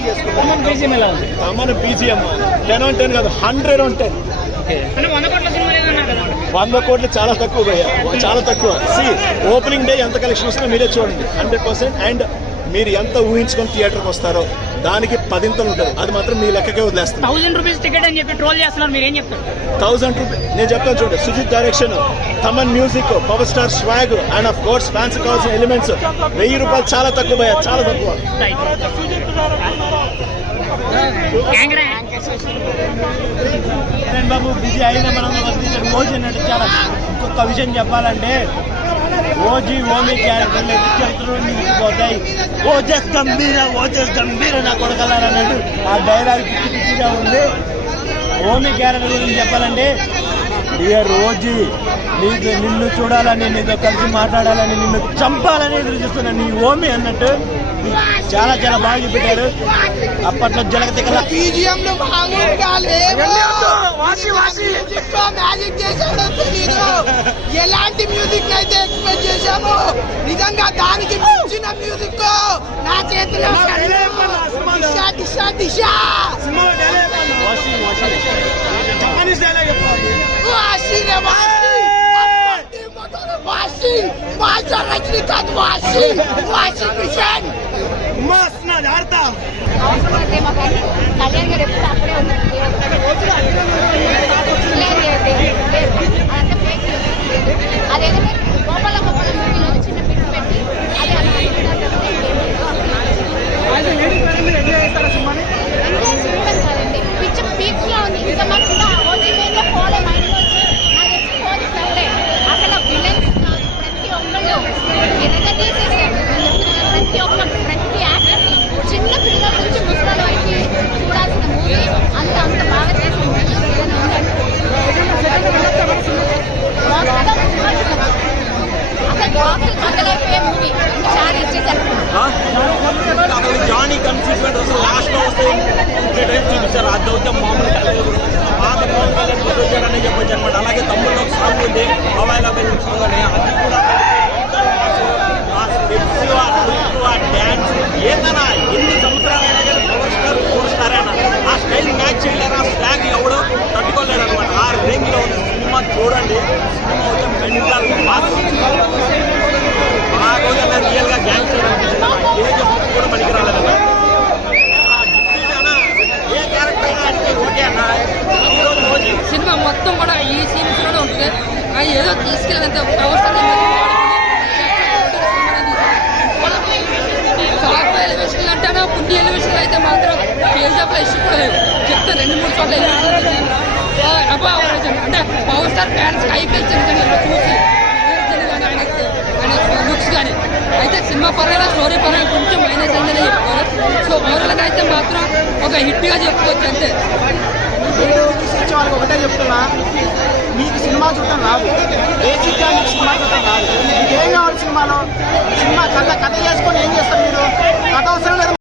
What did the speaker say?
మంచిగా చేసుకుంటాం. Thaman BGM 10 on 10 కాదు, 100 on 10. 100 కోట్లు చాలా తక్కువ భయ్యా, చాలా తక్కువ. ఓపెనింగ్ డే ఎంత కలెక్షన్ వస్తుందో మీరే చూడండి. 100%. అండ్ మీరు ఎంత ఊహించుకొని థియేటర్కి వస్తారో దానికి 10 ఇంతలు ఉంటుంది. అది మాత్రం మీ లెక్కకే వదిలేస్తాను. 1000 రూపీస్ టికెట్ అని చెప్పి ట్రోల్ చేస్తున్నారు, మీరు ఏం చెప్తారు? 1000 రూపీస్ నేను చెప్తాను చూడండి. Sujeeth direction, Thaman music, power star swag and of course fans కావాల్సిన ఎలిమెంట్స్. 1000 రూపాయలు చాలా తక్కువ భయ్యా, చాలా తక్కువ. బాబు బిజీ అయిన మనం ఓజీ అన్నట్టు చాలా. ఇంకొక విషయం చెప్పాలంటే ఓజీ ఓమి క్యారెక్టర్లు చరిత్రలో పోతాయి. ఓజస్ గంభీర నా కొడగలరు అన్నట్టు ఆ డైలాగ్ పిచ్చిగా ఉంది. ఓమి క్యారెక్టర్ గురించి చెప్పాలంటే డియర్ ఓజీ, నిన్ను చూడాలని, నీతో కలిసి మాట్లాడాలని, నిన్ను చంపాలని ఎదురు చూస్తున్నా నీ ఓమి అన్నట్టు చాలా చాలా బాగా చూపెట్టారు. అప్పట్లో జలగతికల ఎలాంటి మ్యూజిక్ అయితే ఎక్స్పెక్ట్ చేశాము, నిజంగా దానికి మించిన మ్యూజిక్ నా చేతిలో. రజనీకాంత్ వాషింగ్ మిషన్ కళ్యాణ్ గారు ఎప్పుడు అప్పుడే అదేంటంటే గోపాల మూవీలో చిన్న పిక్స్ పెట్టి అది ఎంజాయ్ చేయడం కాదండి, పిచ్చి పీక్స్ లో ఉంది. ఇంకా మాకు ఓజీ మీద పోలే మైండ్ వచ్చి నాకు తెలిసి పోలీ సర్లే. అసలు విలన్స్ ప్రతి ఒక్కళ్ళు ఎనగా తీసేసారు. ప్రతి యాక్టర్ చిన్న పిల్లల నుంచి ముసలి వరకు చూడాల్సిన మూవీ అంత బాగా చేసింది. అసలు మొదలైపోయే మూవీ చాలా ఇచ్చేసారు. జానీ కన్ఫ్యూజ్మెంట్ అసలు లాస్ట్ లో వస్తే చూపించారు. అది అవుతే మామూలు పాత పవన్ కళ్యాణ్ వచ్చారని చెప్పొచ్చు అనమాట. అలాగే తమ్ముళ్ళు ఒక సాంగ్ ఉంది, మొబైల్ సాంగ్ అని, అది కూడా డ్యాన్స్ ఏదైనా ఎన్ని సంవత్సరాలైనా కానీ పవర్ స్టార్ ఫోర్ స్టార్ అయినా ఆ స్టైల్ మ్యాచ్ చేయలేరు. ఆ స్లాగ్ ఎవడో తట్టుకోలేరు అనమాట. ఆ రేంజ్ లో ఉంది సినిమా. చూడండి, సినిమా అయితే మెంటల్ బాగా రియల్ గా గ్యాంగ్ చేయడానికి ఏ చెప్పు కూడా పనికి రాలేదన్నా. ఏ క్యారెక్టర్ ఓకే అన్న. ఈరోజు సినిమా మొత్తం కూడా ఈ సీన్స్ లోనే ఉంటుంది. ఏదో తీసుకెళ్ళినంత పవర్ స్టార్ ఎలివేషన్ అంటేనే కొన్ని ఎలివేషన్ అయితే మాత్రం కేజీఎఫ్ ఇష్టపడలేదు. చెప్తే 2-3 చోట్ల ఎలివేషన్ అబౌవ్ అంటే పవర్ స్టార్ ఫ్యాన్స్ హైప్ ఇచ్చింది చూసి ఆయన లుక్స్ కానీ. అయితే సినిమా పరంగా స్టోరీ పరంగా కొంచెం మైనస్ అయిందనే చెప్పుకోవాలి. సో ఓవరాల్గా అయితే మాత్రం ఒక హిట్గా చెప్పుకోవచ్చు అంతే. వాళ్ళకి ఒకటే చెప్తున్నా, మీకు సినిమా చూడటం రాదు, బేసిక్గా మీకు సినిమా చూడటం రాదు. మీకు ఏం కావాలి సినిమాలో? సినిమా కథ చేసుకొని ఏం చేస్తారు మీరు? కథ అవసరం లేదు.